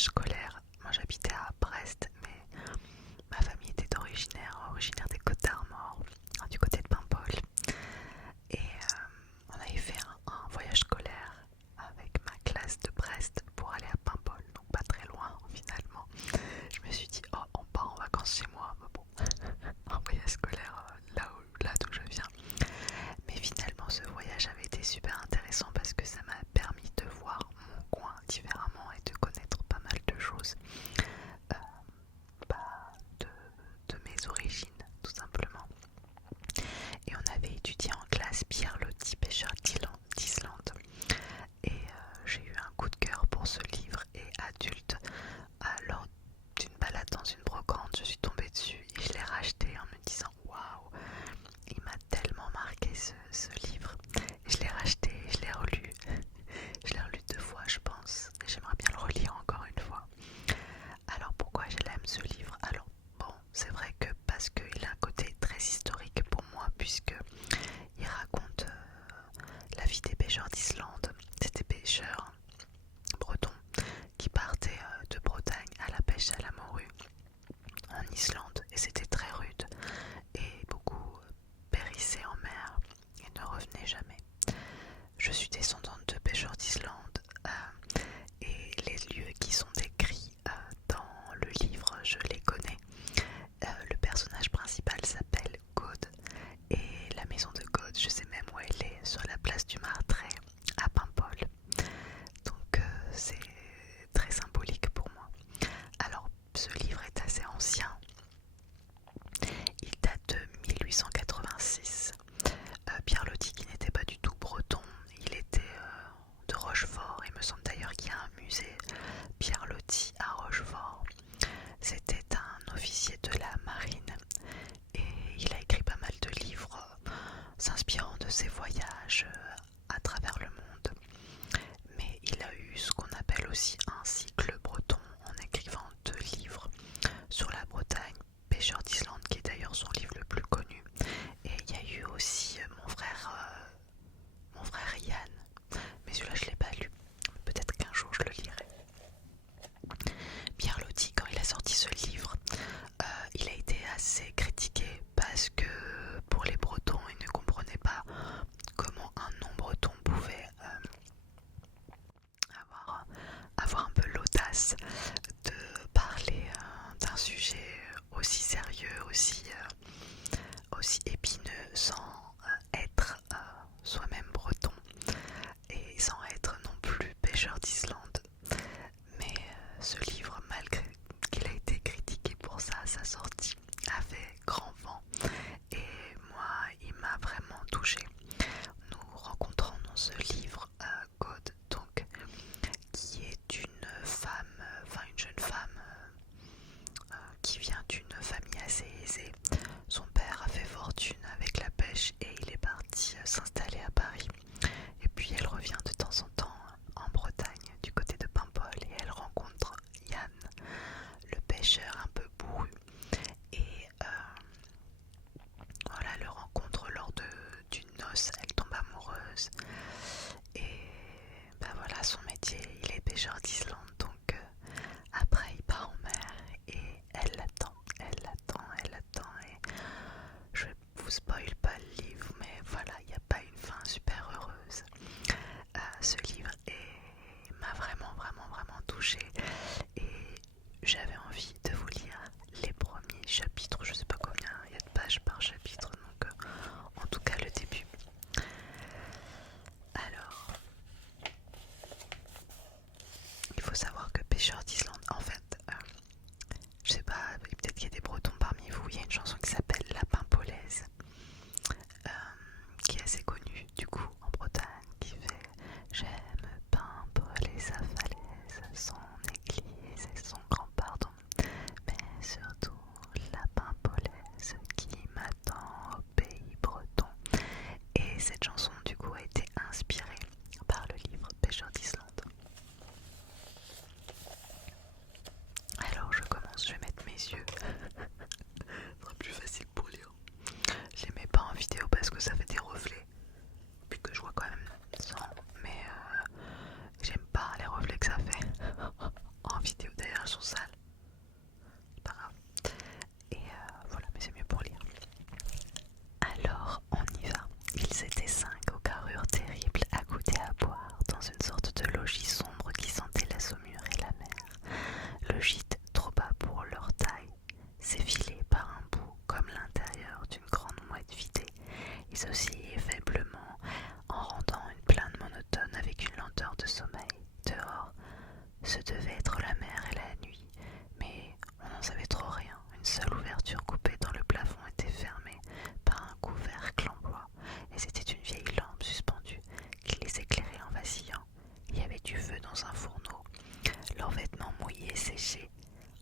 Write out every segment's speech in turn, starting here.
voyage scolaire. Moi j'habitais à Brest, mais ma famille était originaire des Côtes d'Armor, du côté de Paimpol. Et on avait fait un voyage scolaire avec ma classe de Brest pour aller à Paimpol, donc pas très loin finalement. Je me suis dit, oh, on part en vacances chez moi, mais bon, un voyage scolaire là d'où je viens. Mais finalement, ce voyage avait été super intéressant parce que ça m'a permis de voir mon coin différemment et de connaître pas mal de choses euh, bah, de mes origines, tout simplement. Et on avait étudié en classe Pierre Loti, pêcheur d'Islande. Et j'ai eu un coup de cœur pour ce livre. Et adulte, lors d'une balade dans une brocante, je suis tombée dessus et je l'ai racheté en me disant waouh, il m'a tellement marqué ce livre. Et je l'ai racheté, je l'ai relu. Je l'ai relu 2 fois, je pense. Et j'aimerais bien le relire encore une fois. Alors pourquoi je l'aime ce livre? Alors bon, c'est vrai que parce qu'il a un côté très historique pour moi, puisque il raconte la vie des pêcheurs d'Islande. C'était pêcheurs bretons qui partaient de Bretagne à la pêche à la morue en Islande, et c'était très rude et beaucoup périssaient en mer et ne revenaient jamais. Je suis descendante de pêcheurs d'Islande et les lieux qui sont décrits dans le livre, je les connais. Le personnage principal s'appelle Gaude et la maison de Gaude, je sais même où elle est, sur la place du Martret à Paimpol. Donc c'est très symbolique pour moi. Alors ce livre est assez ancien, il date de 1886. Pierre Loti, qui n'était pas du tout breton, il était de Rochefort. Il me semble d'ailleurs qu'il y a un musée Pierre Loti à Rochefort. C'était un officier de la marine et il a écrit pas mal de livres s'inspirant de ses voyages à travers le monde. Mais il a eu ce qu'on appelle aussi un cycle breton en écrivant 2 livres sur la Bretagne, Pêcheur d'Islande, qui est d'ailleurs son livre le plus connu. Et il y a eu aussi mon frère Yann, mais celui-là je ne l'ai pas lu. Peut-être qu'un jour je le lirai. Pierre Loti, quand il a sorti ce livre, il a été assez critiqué parce que pour les Bretons, ils ne comprenaient pas comment un non-breton pouvait avoir un peu l'audace de parler d'un sujet aussi sérieux, aussi épineux, sans être soi-même breton et sans être non plus pêcheur d'Islande. Mais ce livre, malgré qu'il a été critiqué pour ça, sa sortie a fait grand vent et moi il m'a vraiment touchée. Nous rencontrons dans ce livre Gaude, donc, qui est une jeune femme qui vient d'une famille assez aisée. Son père a fait fortune avec la pêche et il est parti s'installer à Paris. Et puis elle revient de temps en temps en Bretagne, du côté de Paimpol, et elle rencontre Yann, le pêcheur un peu bourru. Et voilà, elle le rencontre lors d'une noce, elle tombe amoureuse. Et ben voilà, son métier, il est pêcheur d'Islande. Donc après, il part en mer et elle l'attend. Et je vous spoil pas le livre, mais voilà, il n'y a pas une fin super heureuse. Ce livre m'a vraiment touchée et j'avais envie de vous lire les premiers chapitres. Je sais pas combien il y a de pages par chapitre, donc en tout cas le début. Alors, il faut savoir que Pêcheur d'Islande, en fait, je sais pas, peut-être qu'il y a des Bretons parmi vous, il y a une chanson qui s'appelle La Paimpolaise, qui est assez connue du coup en Bretagne, qui fait J'aime Paimpol et sa falaise, son église et son grand pardon, mais surtout la Paimpolaise qui m'attend au pays breton. Et cette chanson du coup a été inspirée par le livre Pêcheur d'Islande. Alors je commence, je vais mettre mes yeux. Ce sera plus facile pour lire. Je les mets pas en vidéo parce que ça fait des reflets. Puis que je vois quand même sans. Mais j'aime pas les reflets que ça fait en vidéo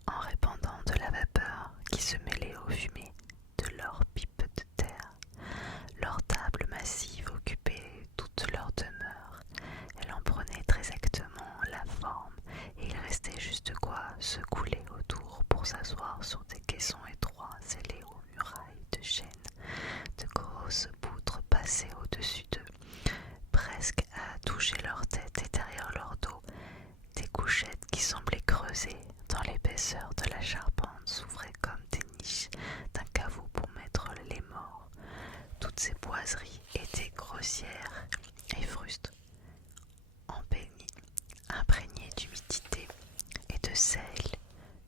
en répandant de la vapeur qui se mêlait aux fumées de leurs pipes de terre. Leur table massive occupait toute leur demeure. Elle en prenait très exactement la forme, et il restait juste quoi se couler autour pour s'asseoir sur des caissons étroits scellés aux murailles de chêne. De grosses poutres passaient au-dessus d'eux, presque à toucher leur tête et derrière leur dos. Des couchettes qui semblaient creusées dans l'épaisseur de la charpente s'ouvraient comme des niches d'un caveau pour mettre les morts. Toutes ces boiseries étaient grossières et frustes, imprégnées d'humidité et de sel,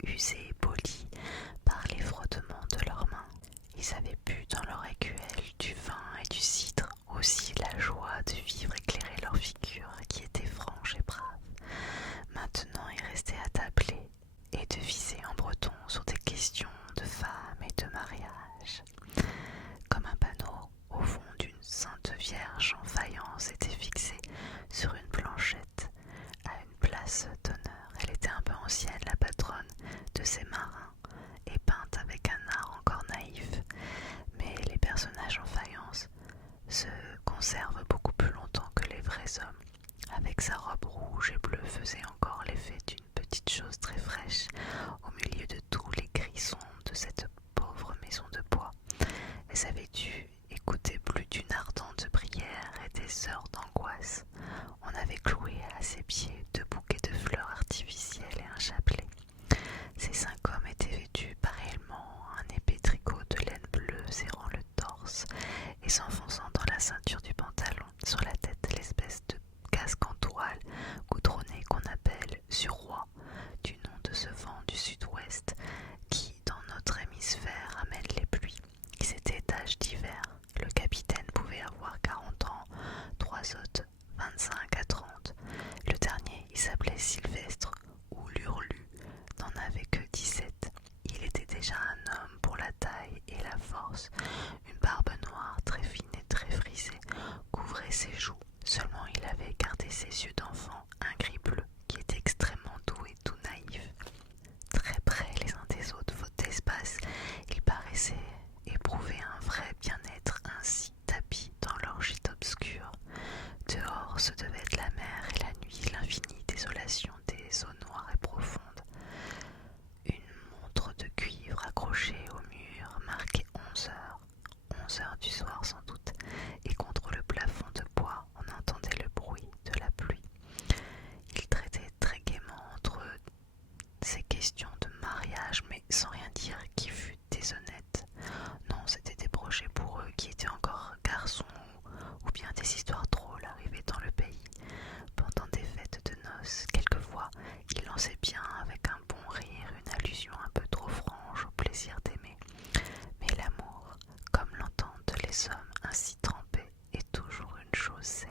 usées et polies par les frottements de leurs mains. Ils avaient bu dans leur écuelle du vin et du cidre. Aussi la joie de vivre éclairait leurs figures qui étaient franches et braves. Maintenant ils restaient à tabler et de viser en breton sur des questions de femmes et de mariage. Comme un panneau au fond d'une Sainte Vierge en faïence était fixé sur une planchette à une place d'honneur. Elle était un peu ancienne, la patronne de ces marins, et peinte avec un art encore naïf. Mais les personnages en faïence se conservent beaucoup plus longtemps que les vrais hommes. Avec sa robe rouge et bleue faisait encore l'effet d'une petite chose très fraîche au milieu de tous les gris sombres de cette pauvre maison de bois. Elles avaient dû écouter plus d'une ardente prière et des heures d'angoisse. On avait cloué à ses pieds 2 bouquets de fleurs artificielles et un chapelet. Ces 5 hommes étaient vêtus pareillement, un épais tricot de laine bleue serrant le torse et s'enfonçant dans la ceinture du pantalon. Sur la tête, l'espèce de casque en toile goudronné qu'on appelle suroît, du nom de ce vent du sud-ouest qui, dans notre hémisphère, amène les pluies. Ils étaient d'âge divers. Le capitaine pouvait avoir 40 ans, 3 autres 25 à 30. Le dernier, il s'appelait Sylvestre ou l'Hurlu, n'en avait que 17. Il était déjà un homme pour la taille et la force. Une barbe noire très fine et très frisée couvrait ses joues. Seulement il avait gardé ses yeux d'enfant, un gris bleu qui était extrêmement doux et tout naïf. Très près les uns des autres, faute d'espace, ils paraissaient éprouver un vrai bien-être ainsi tapis dans leur gîte obscur. Dehors se devait être la mer et la nuit, l'infinie désolation des eaux noires et profondes. Une montre de cuivre accrochée au mur marquait 11 heures du soir sans doute, et contre le plafond de bois on entendait le bruit de la pluie. Ils traitaient très gaiement entre eux ces questions de mariage, mais sans rien dire qui fût déshonnête. Non, c'était des projets pour eux qui étaient encore garçons ou bien des histoires drôles arrivées dans le pays. Pendant des fêtes de noces, quelquefois, ils lançaient bien avec un bon rire une allusion un peu trop franche au plaisir d'aimer. Mais l'amour, comme l'entendent les hommes ainsi trempés, est toujours une chose saine,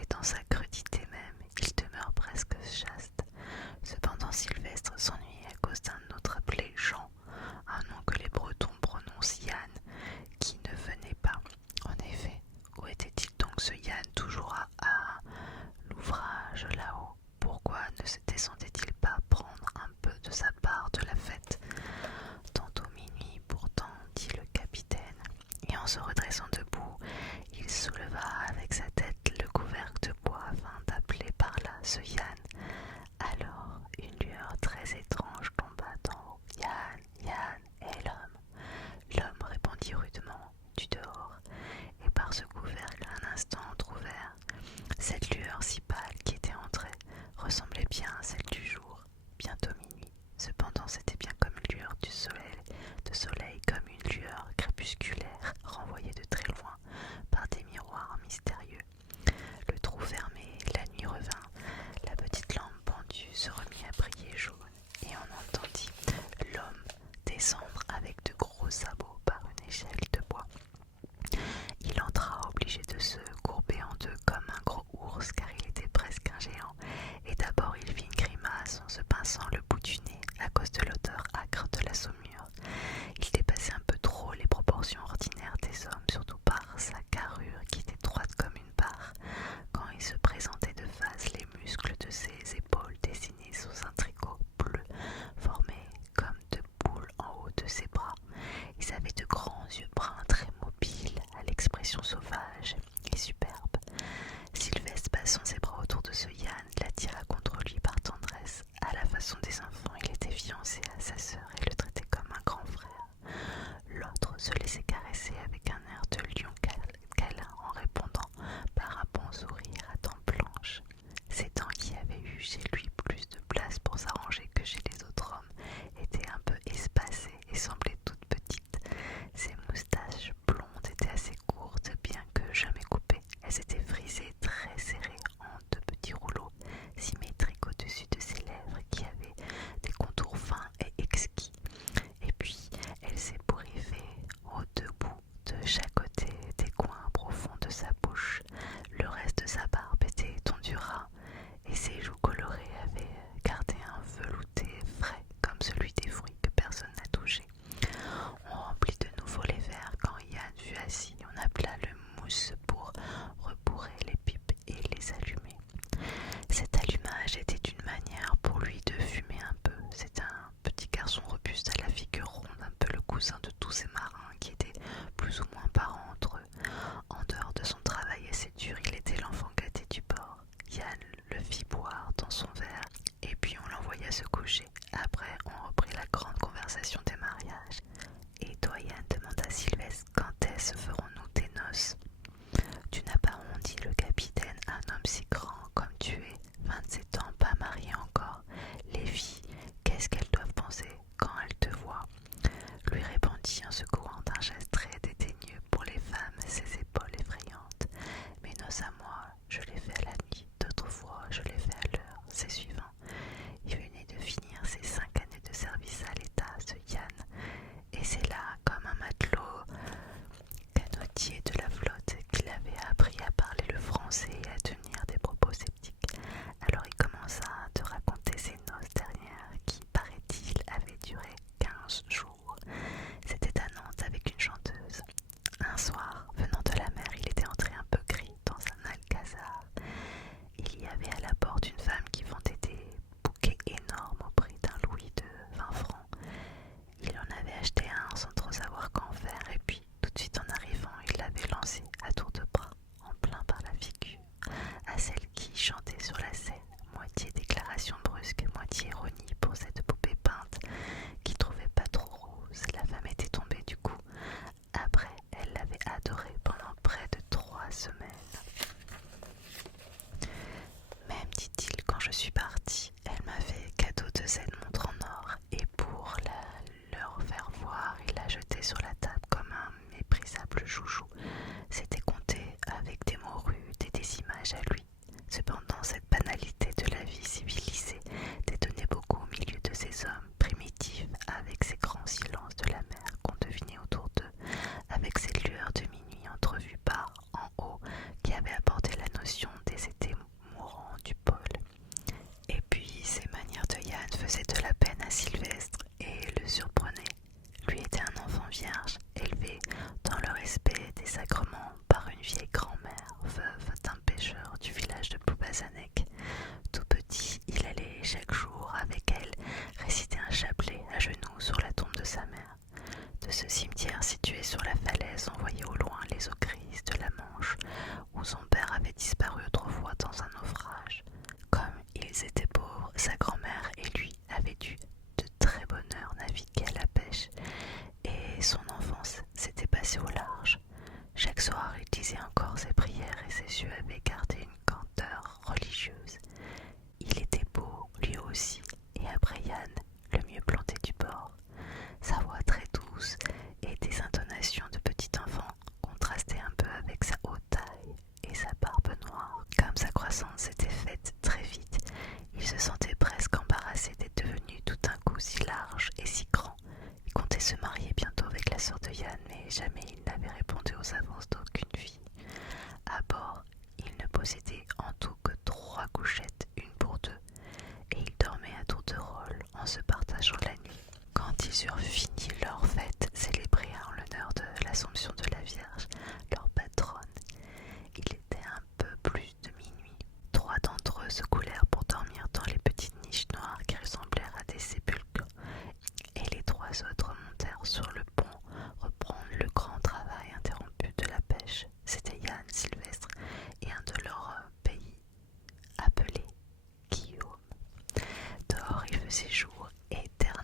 et dans sa crudité même, il demeure presque chaste. Cependant, Sylvestre s'ennuyait à cause d'un autre appelé Jean, un nom que les Bretons prononcent Yann, qui ne venait pas. En effet, où était-il donc ce Yann toujours à l'ouvrage là-haut? Pourquoi ne se descendait-il pas prendre un peu de sa part de la fête? Tantôt minuit pourtant, dit le capitaine, et en se redressant debout, il souleva avec sa tête le couvercle de bois afin d'appeler par là ce Yann. Alors une lueur très étrange tomba d'en haut. Yann, Yann, et l'homme. L'homme répondit rudement du dehors, et par ce couvercle un instant entrouvert. Cette lueur si pâle qui était entrée ressemblait bien à celle du jour, bientôt minuit. Cependant c'était bien comme une lueur de soleil, comme une lueur crépusculaire renvoyée de très loin par des miroirs mystérieux. Le trou fermé, la nuit revint, la petite lampe pendue se remit à briller jaune, et on entendit l'homme descendre avec de gros sabots par une échelle de bois. Il entra obligé de se courber en deux comme un gros ours, car il était presque un géant, et d'abord il fit une grimace en se pinçant le bout du nez à cause de l'odeur âcre de la saumure. Il dépassait un peu trop les proportions ordinaires des hommes, surtout par sa carrure qui était droite comme une barre. Quand il se présentait de face, les muscles de ses épaules dessinés sous un tricot bleu formaient fiancé à sa sœur et le traitait comme un grand frère. L'autre se laissait caresser avec un air de lion câlin en répondant par un bon sourire à dents blanches. Ses dents qui avaient eu chez lui plus de place pour s'arranger que chez les autres hommes étaient un peu espacées et semblaient toutes petites. Ses moustaches blondes étaient assez courtes, bien que jamais coupées. Elles étaient frisées très serrées en deux petits rouleaux symétriques au-dessus de ses lèvres qui avaient des contours fins et exquis. Et puis, elle s'ébouriffait aux deux bouts de chaque côté des coins profonds de sa bouche. Le reste de sa barbe était tondue ras et ses joues colorées avaient gardé un velouté frais comme celui des fruits que personne n'a touché. On remplit de nouveau les verres quand Yann fut assis. On appela le mousse pour rebourrer les pipes et les allumer. Cet allumage était une manière pour lui de fumer un peu. C'était un petit garçon robuste à la figure ronde, un peu le cousin de tous ces marins qui étaient plus ou moins parents entre eux. En dehors de son travail assez dur, il était l'enfant gâté du bord. Yann le fit boire dans son verre et puis on l'envoya se coucher. Après, on reprit la grande conversation des mariages. Et toi, Yann, demanda Sylvestre, quand est-ce ferons-nous tes noces? Tu n'as pas honte, dit le capitaine, un homme si grand comme tu es, 27 ans, pas marié encore. Les filles, qu'est-ce qu'elles doivent penser quand elles te voient? Lui répondit en secouant d'un geste très dédaigneux pour les femmes ses épaules effrayantes. Mes noces à moi, je les fais à la nuit, d'autres fois je les fais à l'heure. C'est suivant. Il venait de finir ses 5 années de service à l'État, ce Yann, et c'est là, comme un matelot canotier de la flotte, qu'il avait appris à parler le français et à tenir des propos sceptiques. Alors il commença à te raconter ses noces dernières qui, paraît-il, avaient duré 15 jours. C'était à Nantes avec une chanteuse. Un soir, venant de la mer, il était entré un peu gris dans un alcazar. Il y avait à la porte une femme qui vendait des bouquets énormes au prix d'un louis de 20 francs. Il en avait acheté un sans trop savoir qu'en faire et puis, tout de suite en arrivant, il l'avait lancé à tour de bras, en plein par la figure, à celle qui chantait sur la scène, moitié déclaration brusque, moitié ironie pour cette poupée peinte qu'il trouvait pas trop rose. La femme était tombée du coup. Après, elle l'avait adoré pendant près de 3 semaines. Même, dit-il, quand je suis partie, elle m'a fait cadeau de cette montre en or et pour leur faire voir, il l'a jetée sur la table comme un méprisable joujou. C'était compté avec des mots rudes et des images à lui. Cependant, cette banalité de la vie civilisée détonnait beaucoup au milieu de ces hommes primitifs, avec ces grands silences de la mer qu'on devinait autour d'eux, avec ces lueurs de minuit entrevues par en haut qui avaient apporté la notion des étés mourants du pôle. Et puis, ces manières de Yann faisaient de la peine à Sylvestre et le surprenaient. Lui était un enfant vierge, élevé dans le respect des sacrements par une vieille grand-mère, veuve d'un pêcheur du village de Ploubazanec. Tout petit, il allait chaque jour avec elle réciter un chapelet à genoux sur la tombe de sa mère. De ce cimetière situé sur la falaise, on voyait au loin les eaux grises de la Manche, où son père avait disparu autrefois dans un naufrage. Comme ils étaient pauvres, sa grand-mère et lui avaient dû de très bonne heure naviguer à la pêche, et son enfance s'était passée au large. Chaque soir, il disait encore ses prières et ses yeux avaient gardé une candeur religieuse. Il était beau, lui aussi, et après Yann, le mieux planté du bord. Sa voix très douce et des intonations de petit enfant contrastaient un peu avec sa haute taille et sa barbe noire. Comme sa croissance s'était faite très vite, il se sentait presque embarrassé d'être devenu tout d'un coup si large et si grand. Il comptait se marier bientôt avec la sœur de Yann, mais jamais il n'avait répondu aux avances d'aucune fille. À bord, il ne possédait en tout que 3 couchettes, une pour 2, et ils dormaient à tour de rôle en se partageant la nuit. Quand ils eurent fini leur fête, célébrée en l'honneur de l'Assomption de la Vierge, leur patronne, il était un peu plus de minuit. 3 d'entre eux se coulèrent pour dormir dans les petites niches noires qui ressemblèrent à des sépulcres, et les 3 autres montèrent sur le pont reprendre le grand travail interrompu de la pêche. C'était Yann, Sylvestre et un de leurs pays, appelé Guillaume. Dehors il faisait jour et terre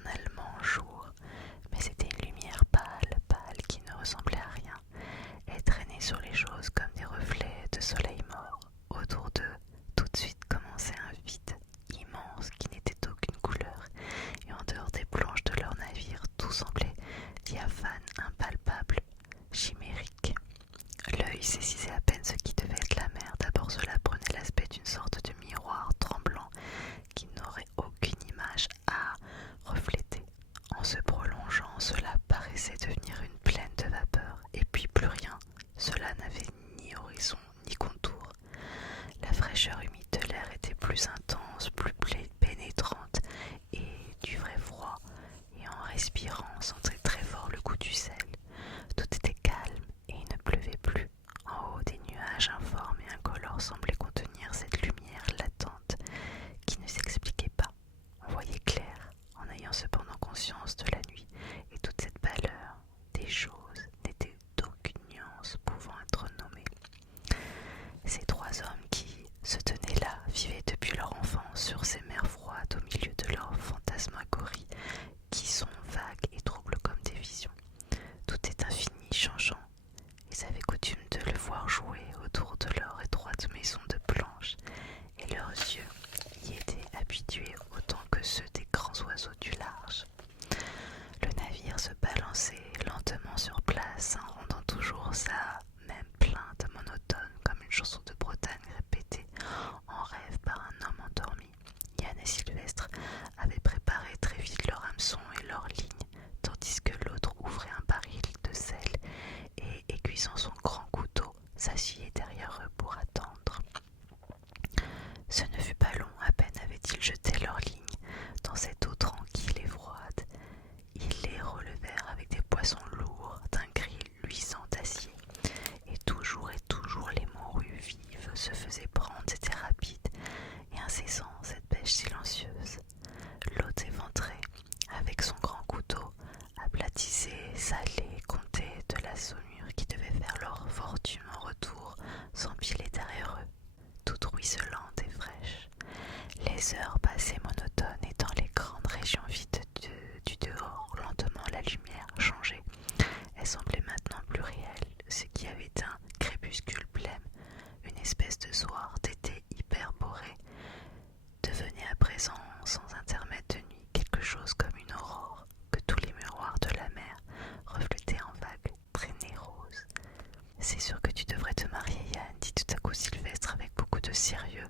C'est sûr que tu devrais te marier, Yann, dit tout à coup Sylvestre avec beaucoup de sérieux.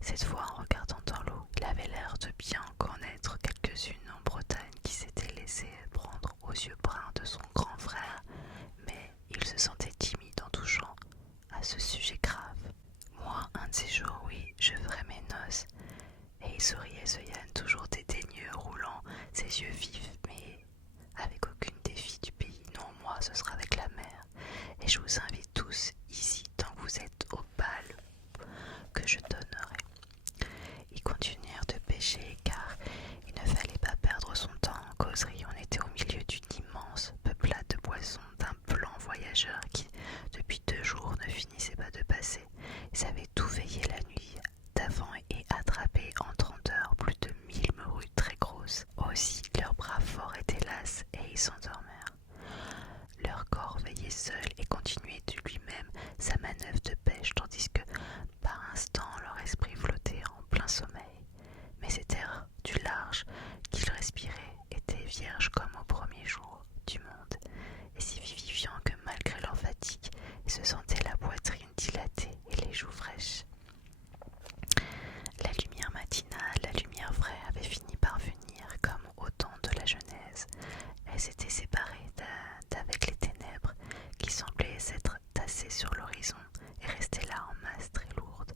Cette fois, en regardant dans l'eau, il avait l'air de bien connaître quelques-unes en Bretagne qui s'étaient laissées prendre aux yeux bruns de son grand frère, mais il se sentait timide en touchant à ce sujet grave. Moi, un de ces jours, oui, je ferai mes noces. Et il souriait, ce Yann, toujours dédaigneux, roulant ses yeux vifs, mais avec aucune des filles du pays. Non, moi, ce sera avec la mère. Et je vous invite tous ici, tant que vous êtes au bal que je donnerai. Ils continuèrent de pêcher, car il ne fallait pas perdre son temps en causerie. On était au milieu d'une immense peuplade de poissons, d'un blanc voyageur qui, depuis 2 jours, ne finissait pas de passer. Ils avaient tout veillé la nuit d'avant et attrapé en 30 heures plus de 1000 morues très grosses. Aussi, leurs bras forts étaient las et ils s'endormèrent. Leur corps veillait seul et continuait de lui-même sa manœuvre de pêche, tandis que, par instants, leur esprit flottait en plein sommeil. Mais cet air du large qu'ils respiraient était vierge comme au premier jour du monde, et si vivifiant que malgré leur fatigue, ils se sentaient la poitrine dilatée et les joues fraîches. La lumière matinale, la lumière vraie avait fini par venir comme au temps de la Genèse. Elle s'était séparée d'avec les ténèbres qui semblaient s'être tassées sur l'horizon et restaient là en masse très lourde.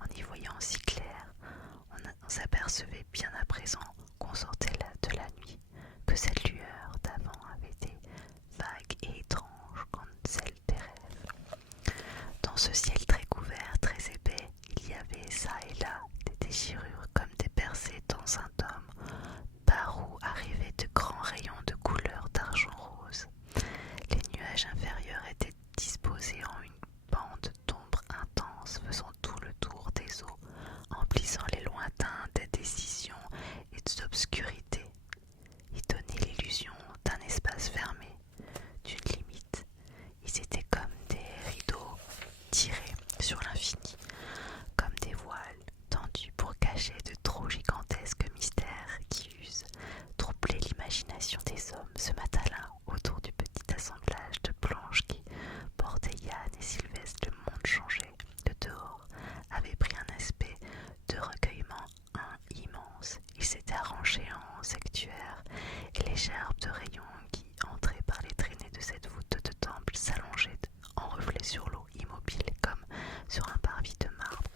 En y voyant si clair, on s'apercevait bien à présent qu'on sortait là de la nuit, que cette lueur d'avant avait été vague et étrange comme celle des rêves. Dans ce ciel très couvert, très épais, il y avait çà et là des déchirures comme des percées dans un dôme, par où arrivaient de grands rayons de couleur d'argent rose. Les nuages inférieurs étaient disposés en une bande d'ombre intense faisant tout le tour des eaux, emplissant les lointains d'indécision et d'obscurité. Ils donnaient l'illusion d'un espace fermé, d'une limite. Ils étaient comme des rideaux tirés sur l'infini, comme des voiles tendus pour cacher de trop gigantesques mystères qui eussent troublé l'imagination des hommes ce matin-là autour du petit assemblage de planches qui portait Yann et Sylvestre. Le monde changé de dehors avait pris un aspect de recueillement immense. Il s'était arrangé en sectuaire et les gerbes de rayons qui entraient par les traînées de cette voûte de temple s'allongeaient en reflet sur l'eau, immobile comme sur un parvis de marbre.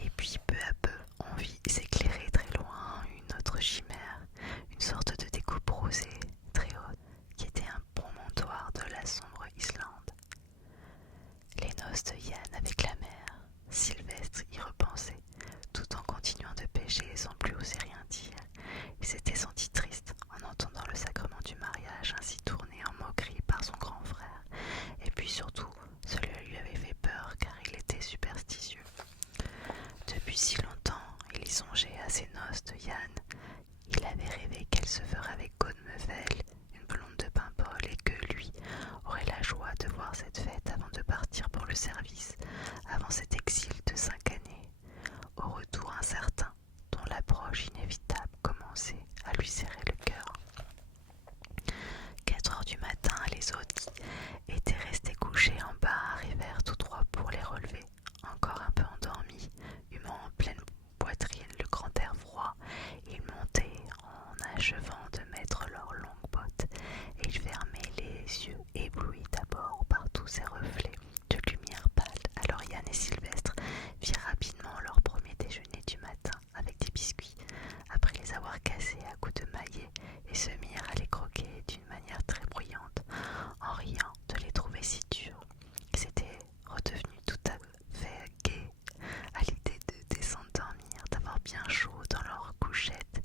Et puis peu à peu on vit s'éclairer très loin une autre chimère, une sorte de découpe rosée très haute qui était un promontoire de la sombre Islande. Les noces de Yann avec la mer. Sylvestre y repensait, tout en continuant de pêcher sans plus oser rien dire. Il s'était senti triste en entendant le sacrement du mariage ainsi tourné en moquerie par son grand frère, et puis surtout, cela lui avait fait peur car il était superstitieux. Depuis si longtemps, il y songeait à ces noces de Yann. Il avait rêvé qu'elle se ferait avec Godmevel, une blonde de Paimpol, et que lui aurait la joie de voir cette fête avant de partir pour le service, avant cet exil de 5 années, au retour incertain dont l'approche inévitable commençait à lui serrer le cœur. 4 heures du matin, les autres qui étaient restés couchés en bas arrivèrent tous trois pour les relever, encore un peu endormis, humant en pleine poitrine le grand air froid. Ils montaient en achevant de mettre leurs longues bottes, et ils fermaient les yeux éblouis d'abord par tous ces reflets de lumière pâle. Alors Yann et Sylvestre firent rapidement leur premier déjeuner du matin avec des biscuits, après les avoir cassés à coups de maillet, et se mirent à les croquer d'une manière très bruyante, en riant de les trouver si durs. Ils étaient redevenus tout à fait gais à l'idée de descendre dormir, d'avoir bien chaud dans leur couchette,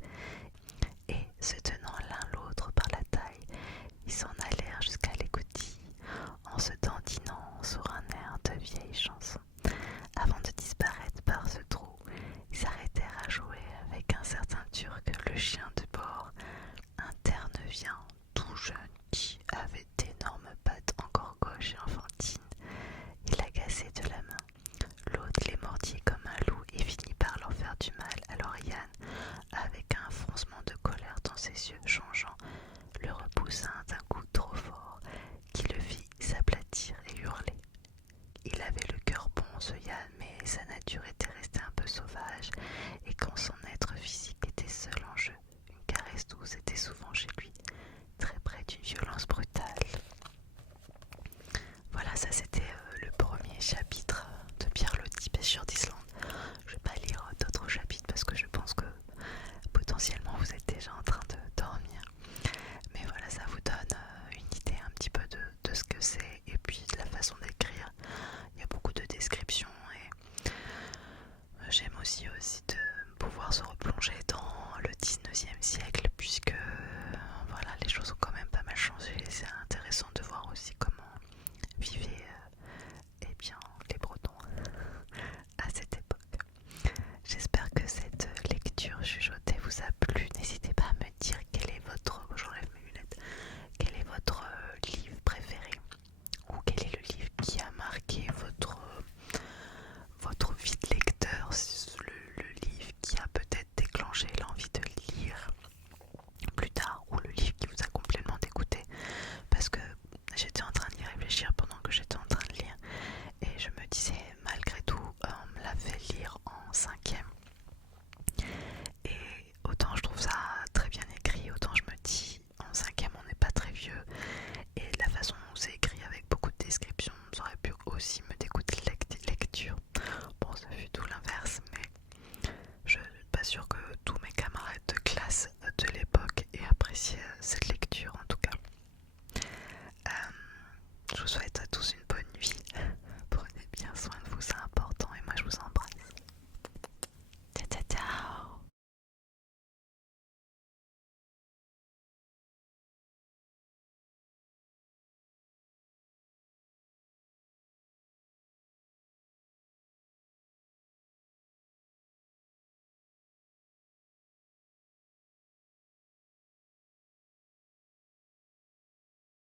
et se tenant l'un l'autre par la taille, ils s'en allèrent jusqu'à l'écoutille, en se dandinant sur un air de vieille chanson. Avant de disparaître par ce trou, ils s'arrêtèrent à jouer avec un certain Turc, le chien de bord, un ternevien tout jeune qui avait d'énormes pattes encore gauches et enfantines. Il l'agaçait de la main. L'autre les mordit comme un loup et finit par leur faire du mal. Alors Yann, avec un froncement de colère dans ses yeux changeants, le repoussa d'un coup trop fort qui le fit s'aplatir sauvage